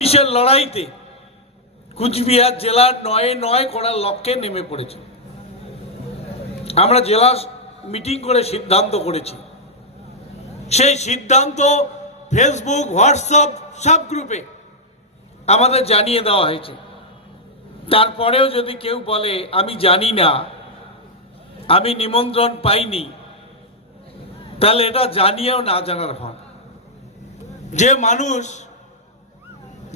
কিসের লড়াইতে কুচবিহার জেলার নয় নয় করার লক্ষ্যে নেমে পড়েছে। আমরা জেলা মিটিং করে সিদ্ধান্ত করেছি। সেই সিদ্ধান্ত ফেসবুক, হোয়াটসঅ্যাপ সব গ্রুপে আমাদের জানিয়ে দেওয়া হয়েছে। তারপরেও যদি কেউ বলে, আমি জানি না, আমি নিমন্ত্রণ পাইনি, তাহলে এটা জানিয়েও না জানার ভান। যে মানুষ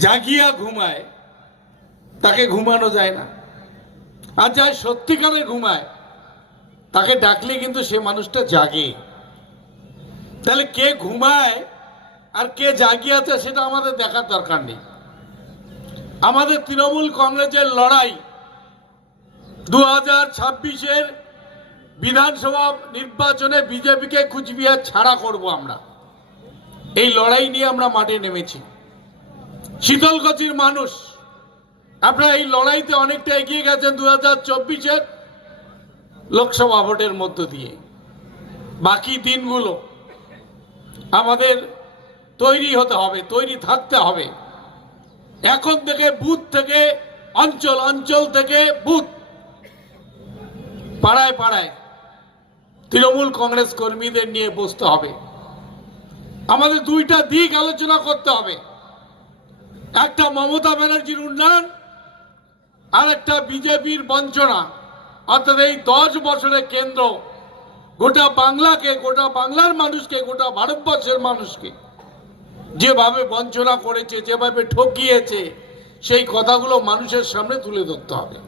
জাগিয়া ঘুমায়, তাকে ঘুমানো যায় না। আর যার সত্যিকারে ঘুমায়, তাকে ডাকলে কিন্তু সে মানুষটা জাগে। তাহলে কে ঘুমায় আর কে জাগিয়ে আছে সেটা আমাদের দেখার দরকার নেই। আমাদের তৃণমূল কংগ্রেসের লড়াই দু হাজার ছাব্বিশের বিধানসভা নির্বাচনে বিজেপিকে কুচবিহার ছাড়া করব আমরা। এই লড়াই নিয়ে আমরা মাঠে নেমেছি। শীতলগতির মানুষ। আপনারা এই লড়াইতে অনেকটা এগিয়ে গেছেন দু হাজার চব্বিশের লোকসভা ভোটের মধ্য দিয়ে। বাকি দিনগুলো আমাদের তৈরি হতে হবে, তৈরি থাকতে হবে। এখন থেকে বুথ থেকে, অঞ্চল অঞ্চল থেকে বুথ, পাড়ায় পাড়ায় তৃণমূল কংগ্রেস কর্মীদের নিয়ে বসতে হবে। আমাদের দুইটা দিক আলোচনা করতে হবে। একটা মমতা ব্যানার্জির উন্নয়ন আর একটা বিজেপির বঞ্চনা। অর্থাৎ এই দশ বছরের কেন্দ্র, গোটা বাংলাকে, গোটা বাংলার মানুষকে, গোটা ভারতবর্ষের মানুষকে যেভাবে বঞ্চনা করেছে, যেভাবে ঠকিয়েছে, সেই কথাগুলো মানুষের সামনে তুলে ধরতে হবে।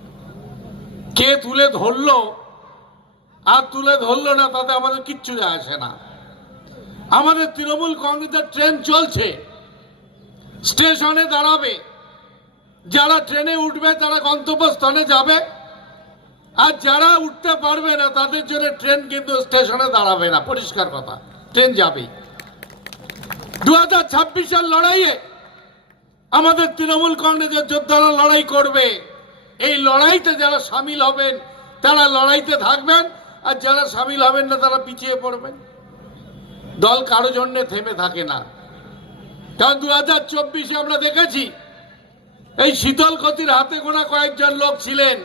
কে তুলে ধরলো আর তুলে ধরলো না, তাতে আমাদের কিচ্ছু যায় আসে না। আমাদের তৃণমূল কংগ্রেসের ট্রেন চলছে। স্টেশনে দাঁড়াবে। যারা ট্রেনে উঠবে, তারা গন্তব্যস্থানে যাবে। আর যারা উঠতে পারবে না, তাদের জন্য ট্রেন কিন্তু স্টেশনে দাঁড়াবে না। পরিষ্কার কথা, ট্রেন যাবেই। দু হাজার ছাব্বিশের লড়াইয়ে আমাদের তৃণমূল কংগ্রেসের যোদ্ধারা লড়াই করবে। এই লড়াইতে যারা সামিল হবেন, তারা লড়াইতে থাকবেন। আর যারা সামিল হবেন না, তারা পিছিয়ে পড়বেন। দল কারও জন্য থেমে থাকে না। কারণ দু হাজার চব্বিশে আমরা দেখেছি, এই শীতল ক্ষতির হাতে গোনা কয়েকজন লোক ছিলেন,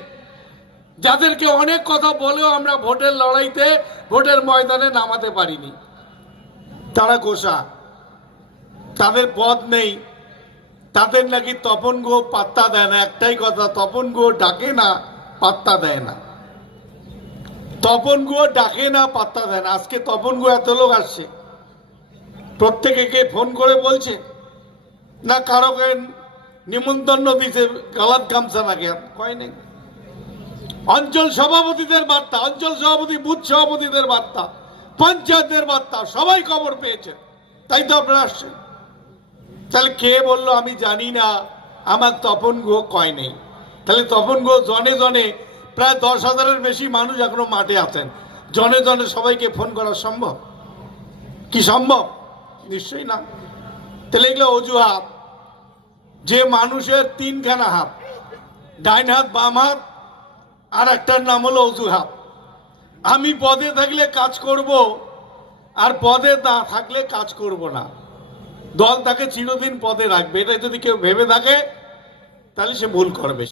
যাদেরকে অনেক কথা বলেও আমরা ভোটের লড়াইতে, ভোটের ময়দানে নামাতে পারিনি। তারা গোসা। তাদের পদ নেই। তাদের নাকি তপন গো পাত্তা দেয় না, একটাই কথা, তপন গো ডাকে না, পাত্তা দেয় না। তপন গো ডাকে না, পাত্তা দেয় না। আজকে তপন গো এত লোক আসছে। প্রত্যেকে কে ফোন করে বলছে, না, কারোকে নিমন্ত্রণ দিছে গালাত গামছা নাকি কয় নাই। অঞ্চল সভাপতিদের বার্তা, অঞ্চল সভাপতি, বুথ সভাপতিদের বার্তা, পঞ্চায়েতের বার্তা, সবাই খবর পেয়েছে। তাই তো আপনারা আসছেন। তাহলে কে বলল আমি জানি না, আমার তপন গুহ কয় নেই। তাহলে তপন গুহ জনে জনে প্রায় দশ হাজারের বেশি মানুষ এখনও মাঠে আছেন। জনে জনে সবাইকে ফোন করা সম্ভব? কি সম্ভব? নিশ্চয়ই না? তাহলে এগুলো অজুহাত। যে মানুষের তিনখানা হাত, ডাইন হাত, বাম হাত, আর একটার নাম হলো অজুহাত। আমি পদে থাকলে কাজ করব, আর পদে না থাকলে কাজ করব না। দল তাকে চিরদিন পদে রাখবে। এটা যদি কেউ ভেবে থাকে, তাহলে সে ভুল করবে।